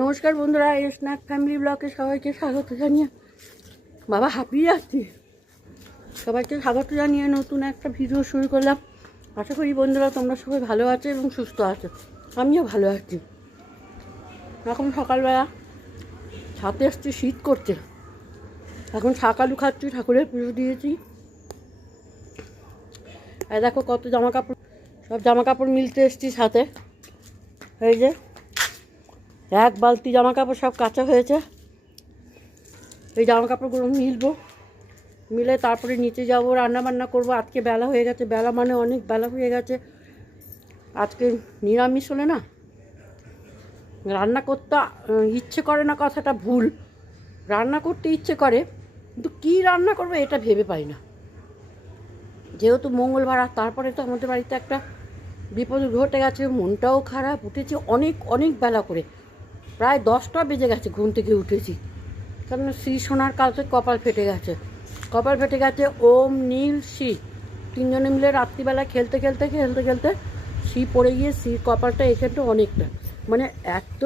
নমস্কার বন্ধুরা, এই স্ন্যাক ফ্যামিলি ব্লগে সবাইকে স্বাগত জানিয়ে বাবা হাঁপিয়ে যাচ্ছি। সবাইকে স্বাগত জানিয়ে নতুন একটা ভিডিও শুরু করলাম। আশা করি বন্ধুরা তোমরা সবাই ভালো আছো এবং সুস্থ আছো। আমিও ভালো আছি। এখন সকালবেলা ছাদে এসছি, শীত করছে। এখন শাক আলু খাচ্ছি, ঠাকুরের পুজো দিয়েছি। এই দেখো কত জামা কাপড়, সব জামা কাপড় মিলতে এসছি সাথে। এই যে এক বালতি জামা কাপড় সব কাঁচা হয়েছে। এই জামা কাপড়গুলো মিলে তারপরে নিচে যাবো, রান্না বান্না করবো। আজকে বেলা হয়ে গেছে, বেলা মানে অনেক বেলা হয়ে গেছে। আজকে নিরামিষ হলে না রান্না করতে ইচ্ছে করে না, কথাটা ভুল। রান্না করতে ইচ্ছে করে, কিন্তু কী রান্না করবো এটা ভেবে পাই না। যেহেতু মঙ্গলবার, আর তারপরে তো আমাদের বাড়িতে একটা বিপদ ঘটে গেছে, মনটাও খারাপ। উঠেছি অনেক বেলা করে, প্রায় 10টা বেজে গেছে ঘুম থেকে উঠেছি। কারণ শ্রী সোনার কালকে কপাল ফেটে গেছে। ওম নীল শ্রী তিনজনে মিলে রাত্রিবেলা খেলতে শ্রী পড়ে গিয়ে শ্রীর কপালটা এখানটা অনেকটা, মানে এত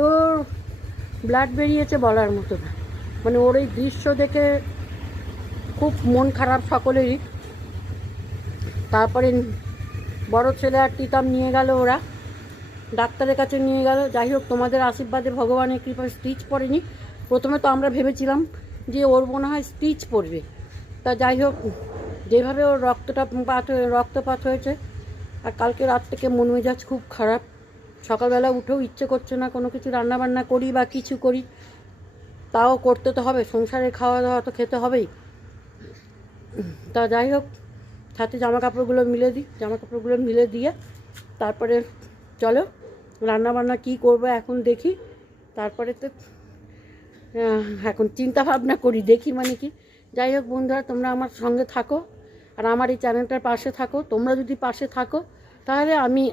ব্লাড বেরিয়েছে বলার মতো না। মানে ওর এই দৃশ্য দেখে খুব মন খারাপ সকলেরই। তারপরে বড় ছেলে আর তিতাম নিয়ে গেল, ওরা ডাক্তারের কাছে নিয়ে গেল। যাই হোক, তোমাদের আশীর্বাদে ভগবানের কৃপায় স্টিচ পড়েনি। প্রথমে তো আমরা ভেবেছিলাম যে ওর মনে হয় স্টিচ পড়বে। তা যাই হোক, যেভাবে ওর রক্তপাত হয়েছে, আর কালকে রাত থেকে মন মেজাজ খুব খারাপ। সকালবেলা উঠেও ইচ্ছে করছে না কোনো কিছু রান্নাবান্না করি বা কিছু করি। তাও করতে তো হবে, সংসারে খাওয়া দাওয়া তো খেতে হবেই। তা যাই হোক, সাথে জামা কাপড়গুলো মিলে দিয়ে তারপরে চলো রান্নাবান্না কী করবো এখন দেখি। তারপরে তো এখন চিন্তা ভাবনা করি, দেখি মানে কি। যাই হোক বন্ধুরা, তোমরা আমার সঙ্গে থাকো আর আমার এই চ্যানেলটার পাশে থাকো। তোমরা যদি পাশে থাকো তাহলে আমি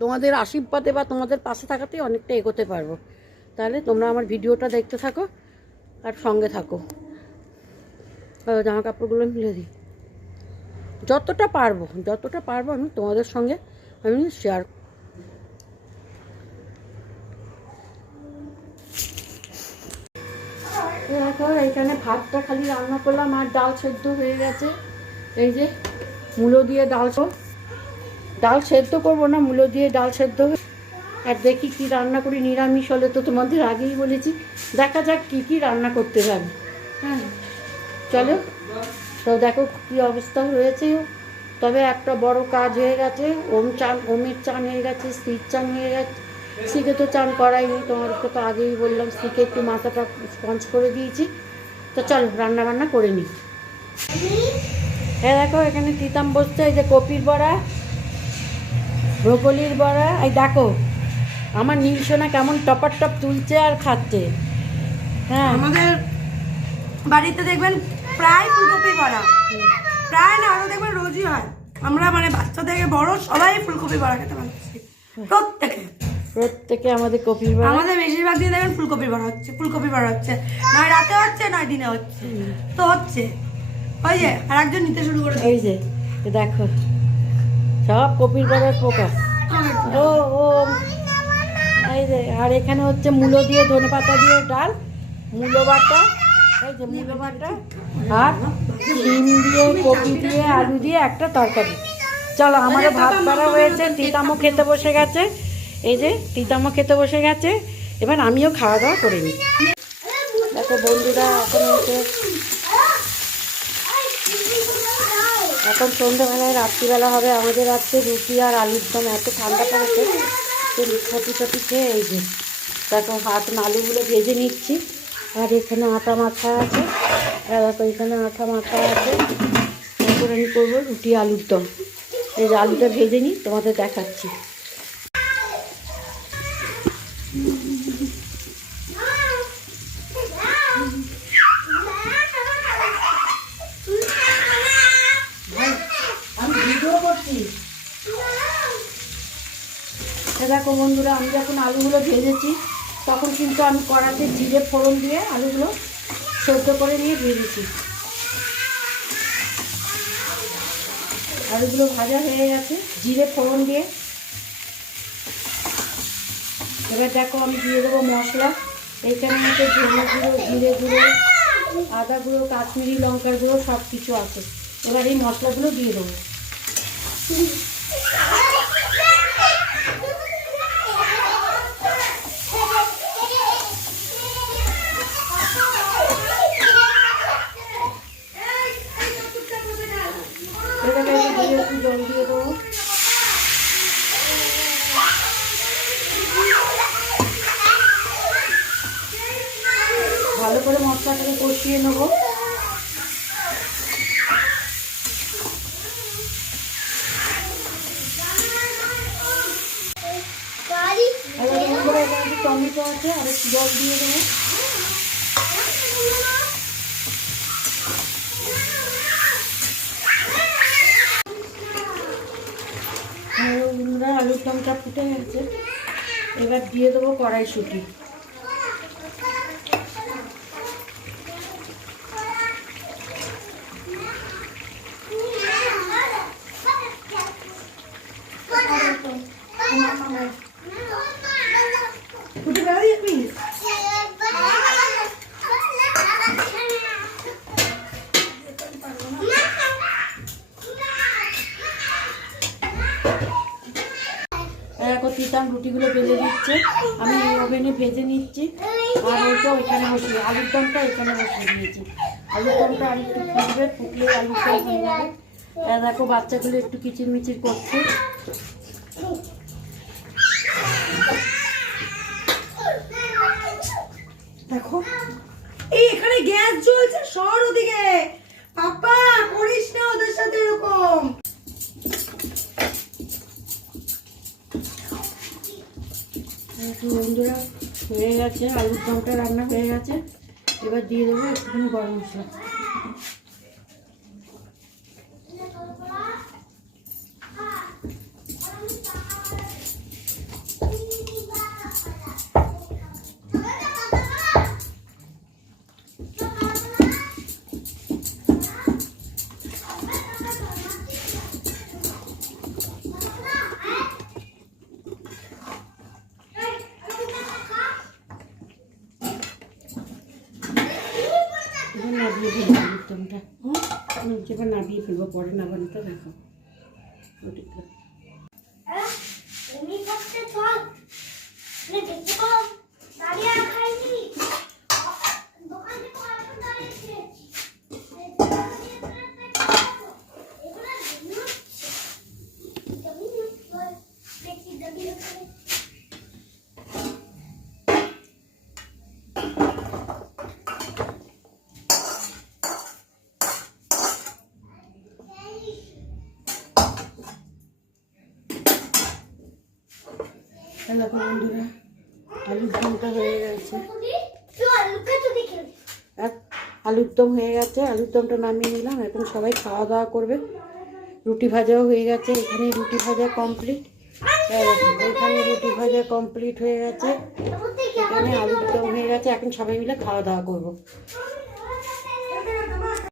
তোমাদের আশীর্বাদে বা তোমাদের পাশে থাকাতেই অনেকটা এগোতে পারবো। তাহলে তোমরা আমার ভিডিওটা দেখতে থাকো আর সঙ্গে থাকো। জামা কাপড়গুলো মিলে দিই, যতটা পারবো আমি তোমাদের সঙ্গে আমি শেয়ার। দেখো এইখানে ভাতটা খালি রান্না করলাম আর ডাল সেদ্ধ হয়ে গেছে। এই যে মূলো দিয়ে ডাল সেদ্ধ করবো না, মূলো দিয়ে ডাল সেদ্ধ। আর দেখি কি রান্না করি। নিরামিষ হলে তো তোমাদের আগেই বলেছি, দেখা যাক কি রান্না করতে যাবে। হ্যাঁ চলো, তো দেখো কী অবস্থা হয়েছে। তবে একটা বড় কাজ হয়ে গেছে, ওমের চান হয়ে গেছে, স্ত্রীর চান হয়ে গেছে। স্ত্রীকে তো চান করাইনি, তোমাদেরকে তো আগেই বললাম। স্ত্রীকে একটু মাথাটা স্পঞ্জ করে দিয়েছি। তো চলো রান্নাবান্না করে নিই। হ্যাঁ দেখো এখানে তিতাম বসছে। এই যে কপির বড়া, ব্রোকলির বড়া। এই দেখো আমার নীলসোনা কেমন টপ তুলছে আর খাচ্ছে। হ্যাঁ, আমাদের বাড়িতে দেখবেন প্রায় ফুলকপি বড়া, প্রায় না আরো দেখবেন রোজই হয়। আমরা মানে বাচ্চা থেকে বড় সবাই ফুলকপি বড়া খেতে পারছি, প্রত্যেকে আমাদের কপির বড়া। আমাদের বেশিরভাগ দিয়ে দেখবেন ফুলকপি বড়া হচ্ছে, নয় রাতে হচ্ছে নয় দিনে হচ্ছে। তো হচ্ছে ওই যে আর একজন নিতে শুরু করে, এই যে দেখো সব কপির বড়ার পোকা। ও এই যে, আর এখানে হচ্ছে মূলো দিয়ে ধনেপাতা দিয়ে ডাল, মূলো বাটা, এই যে মূলো বাটা, আর ডিম দিয়ে কপি দিয়ে আলু দিয়ে একটা তরকারি। চলো আমারও ভাত বাড়া হয়েছে, তিতামও খেতে বসে গেছে। এই যে তিতামও খেতে বসে গেছে, এবার আমিও খাওয়া দাওয়া করে নিই। দেখো বন্ধুরা, এখন সন্ধ্যাবেলায় রাত্রিবেলা হবে আমাদের। আজকে রুটি আর আলুর দম। এত ঠান্ডা পড়েছে, ছটি খেয়ে এই যে দেখো আলুগুলো ভেজে নিচ্ছি। আর এখানে আটা মাখা আছে, দেখো এখানে আটা মাখা আছে। তারপর আমি করবো রুটি আলুর দম। এই যে আলুটা ভেজে নিই, তোমাদের দেখাচ্ছি। দেখো বন্ধুরা, আমি যখন আলুগুলো ভেজেছি তখন কিন্তু আমি কড়াতে জিরে ফোড়ন দিয়ে আলুগুলো সেদ্ধ করে নিয়ে ভেজেছি। আলুগুলো ভাজা হয়ে গেছে জিরে ফোড়ন দিয়ে। এবার দেখো আমি দিয়ে দেবো মশলা। এইখানে মধ্যে ধনে গুঁড়ো, জিরে গুঁড়ো, আদা গুঁড়ো, কাশ্মীরি লঙ্কার গুঁড়ো সব কিছু আছে। এবার এই মশলাগুলো দিয়ে দেবো। এবার একটু জল দিয়ে দেবো। ভালো করে মশলাটাকে কষিয়ে নেবো। এবার একটু টমেটো আছে আর একটু জল দিয়ে দেবো। আলুর দমটা ফুটে গেছে। এবার দিয়ে দেবো কড়াইশুঁটি। এখন তিতাম রুটিগুলো বেলে দিচ্ছে, আমি ওভেনে ভেজে নিচ্ছি। আর ওইটা ওইখানে বসিয়ে, আলুর দমটা এখানে বসিয়ে দিয়েছি। আলুর দমটা আর একটু ফুটবে, ফুটলে আলুর দম হয়ে যাবে। দেখো বাচ্চাগুলো একটু কিচিরমিচির করছে। দেখো এই এখানে গ্যাস জ্বলছে, সর ওদিকে। পাপা করিস না ওদের সাথে এরকম। বন্ধুরা হয়ে গেছে, আলুর দমটা রান্না হয়ে গেছে। এবার দিয়ে দেবো একটুখানি গরম মশলা। নাবিয়ে ফেলবো আলুর দমটা, যেবার নাবিয়ে ফেলবো, পরে নাবানো তো দেখো রুটিটা। দেখো বন্ধুরা আলুর দমটা হয়ে গেছে। আলুর দম হয়ে গেছে, আলুর দমটা নামিয়ে নিলাম। এখন সবাই খাওয়া দাওয়া করবে। রুটি ভাজাও হয়ে গেছে, এখানে রুটি ভাজা কমপ্লিট। এখানে রুটি ভাজা কমপ্লিট হয়ে গেছে, এখানে আলুর দম হয়ে গেছে। এখন সবাই মিলে খাওয়া দাওয়া করবো।